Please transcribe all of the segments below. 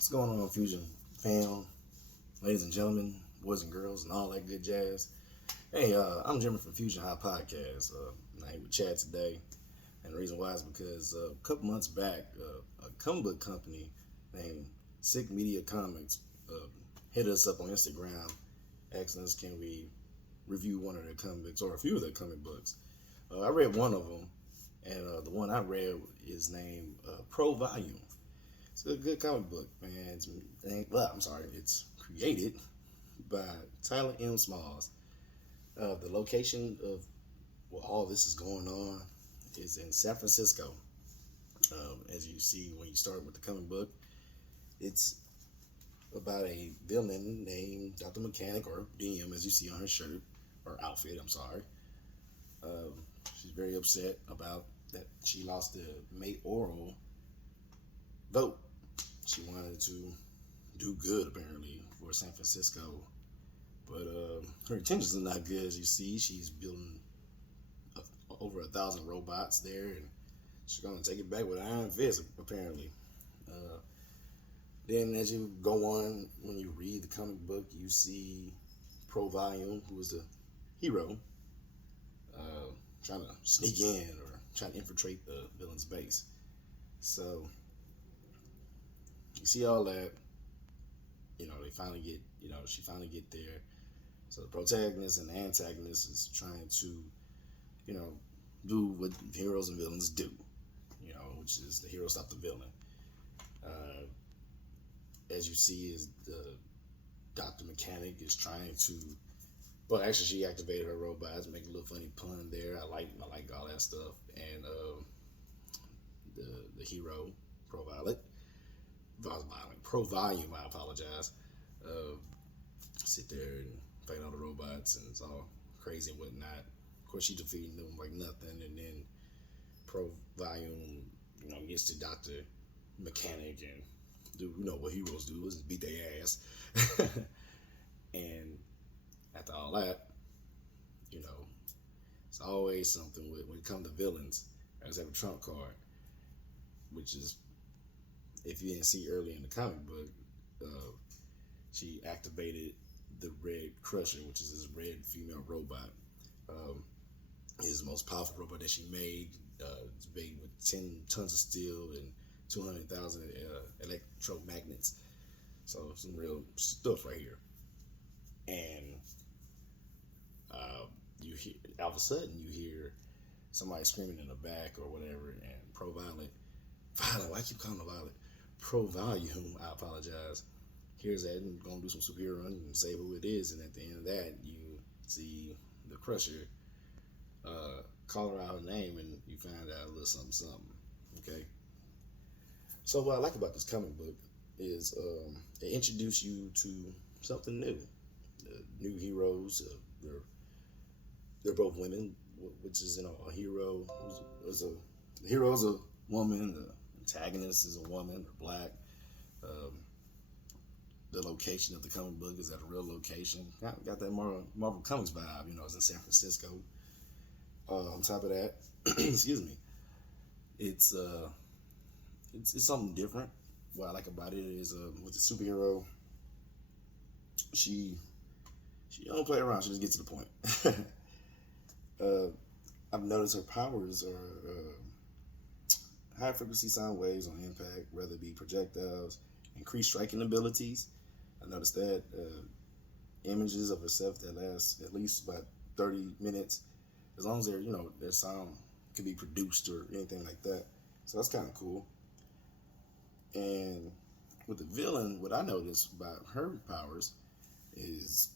What's going on, Fusion fam, ladies and gentlemen, boys and girls, and all that good jazz? Hey, I'm Jimmy from FusionHaa podcast. I'm here with Chad today, and the reason why is because a couple months back, a comic book company named Sick Media Comics hit us up on Instagram, asking us can we review one of their comic books or a few of their comic books. I read one of them, and the one I read is named Pro Volume. It's a good comic book, man. It's created by Tyler M. Smalls. The location of where all this is going on is in San Francisco. As you see when you start with the comic book, it's about a villain named Dr. Mechanic, or DM, as you see on her shirt or outfit. I'm sorry. She's very upset about that she lost the mayoral vote. She wanted to do good, apparently, for San Francisco, but her intentions are not good. As you see, she's building over 1,000 robots there, and she's gonna take it back with an iron fist, apparently. Then, as you go on, when you read the comic book, you see Pro Volume, who is the hero, trying to sneak in or trying to infiltrate the villain's base. So you see all that, they finally get, she finally get there. So the protagonist and the antagonist is trying to, do what heroes and villains do, which is the hero stop the villain. As you see, is the Dr. Mechanic is trying to, well, actually she activated her robots, make a little funny pun there. I like all that stuff. And the hero, Pro Volume, I apologize. Sit there and fight all the robots, and it's all crazy and whatnot. Of course, she defeating them like nothing, and then Pro Volume, gets to Dr. Mechanic and do, what heroes do is beat their ass. And after all that, it's always something when it comes to villains. I just have a trump card, which is, if you didn't see earlier in the comic book, she activated the Red Crusher, which is this red female robot. Is the most powerful robot that she made. It's made with 10 tons of steel and 200,000 electromagnets. So some real stuff right here. And you hear, all of a sudden you hear somebody screaming in the back or whatever, and Violent, why I keep calling her Violet? Pro Volume, I apologize, here's that and gonna do some superhero run and say who it is, and at the end of that you see the Crusher call her out her name, and you find out a little something. Okay. So what I like about this comic book is it introduces you to something new. New heroes. They're both women, which is a hero. The hero is a woman. The antagonist is a woman. They're black. The location of the comic book is at a real location. Got that Marvel Comics vibe. It's in San Francisco. On top of that, excuse me, it's something different. What I like about it is with the superhero, she don't play around. She just gets to the point. I've noticed her powers are high frequency sound waves on impact, whether it be projectiles, increased striking abilities. I noticed that images of herself that last at least about 30 minutes, as long as their sound could be produced or anything like that. So that's kind of cool. And with the villain, what I noticed about her powers is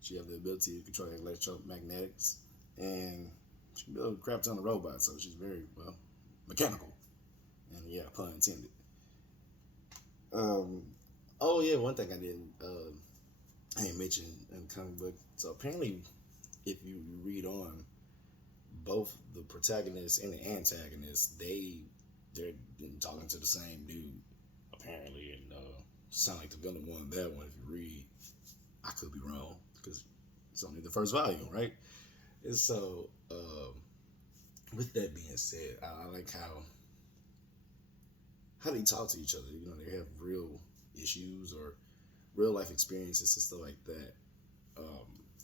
she has the ability to control electromagnetics, and she can build a crap ton of robots, so she's very, mechanical. And yeah, pun intended. Oh yeah, one thing I didn't mention in the comic book. So apparently, if you read on, both the protagonist and the antagonist, they're talking to the same dude, apparently, and sound like the villain won that one. If you read, I could be wrong because it's only the first volume, right? And so, with that being said, I like how they talk to each other. They have real issues or real life experiences and stuff like that.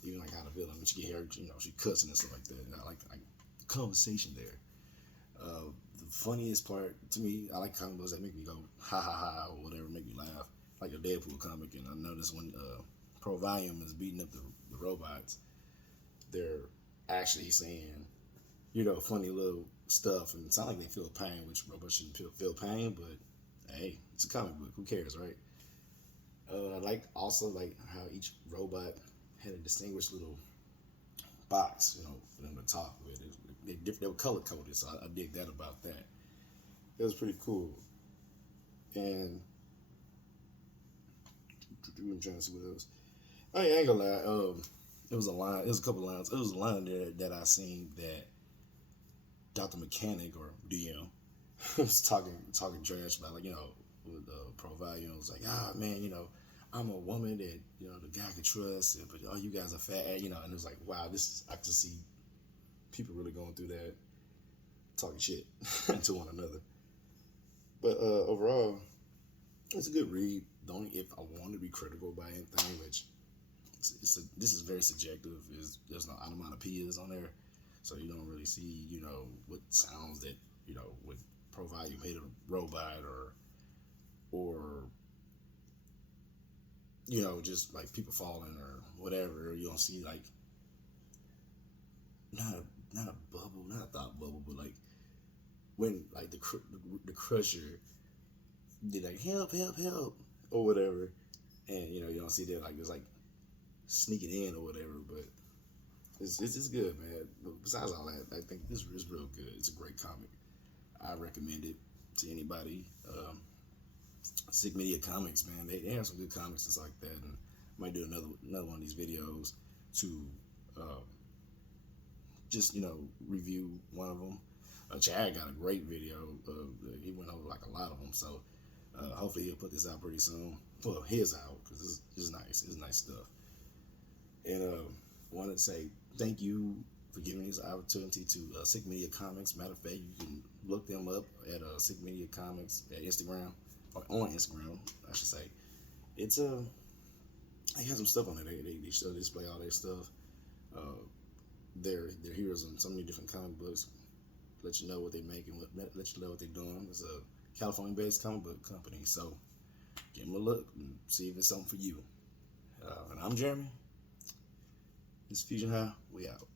Even like how the villain, when she get here, she cussing and stuff like that. And I like conversation there. The funniest part to me, I like comic books that make me go ha ha ha or whatever, make me laugh. Like a Deadpool comic, and I noticed when Pro Volume is beating up the robots, they're actually saying, funny little stuff, and it sounds like they feel pain, which robots shouldn't feel pain, but hey, it's a comic book, who cares, right? I like also like how each robot had a distinguished little box, for them to talk with. They were color coded, so I dig that about that. It was pretty cool. And I'm trying to see what else. I ain't gonna lie. It was a line. It was a couple lines. It was a line there that I seen that Dr. Mechanic or DM was talking trash about, with Pro Volume. It was like, man, I'm a woman that the guy can trust, but you guys are fat, and it was like, wow, I can see people really going through that, talking shit to one another. But overall, it's a good read. If I want to be critical about anything, which this is very subjective. There's no onomatopoeias on there, so you don't really see what sounds that would Pro Volume hit a robot or just like people falling or whatever. You don't see like not a bubble, not a thought bubble, but like when like the crusher did like help or whatever, and you don't see that like it's like sneaking in or whatever. But it's good, man. But besides all that, I think this is real good. It's a great comic. I recommend it to anybody. Sick Media Comics, man, they have some good comics and stuff like that, and I might do another one of these videos to just review one of them. Chad got a great video. He went over like a lot of them, so hopefully he'll put this out pretty soon. Well, his out, because it's nice. It's nice stuff. And wanted to say thank you for giving me this opportunity to Sick Media Comics. Matter of fact, you can look them up at Sick Media Comics at Instagram, or on Instagram, I should say. It's they have some stuff on there. They still display all their stuff. They're heroes in so many different comic books. Let you know what they make and let you know what they're doing. It's a California-based comic book company, so give them a look and see if it's something for you. And I'm Jeremy. This is FusionHaa. We out.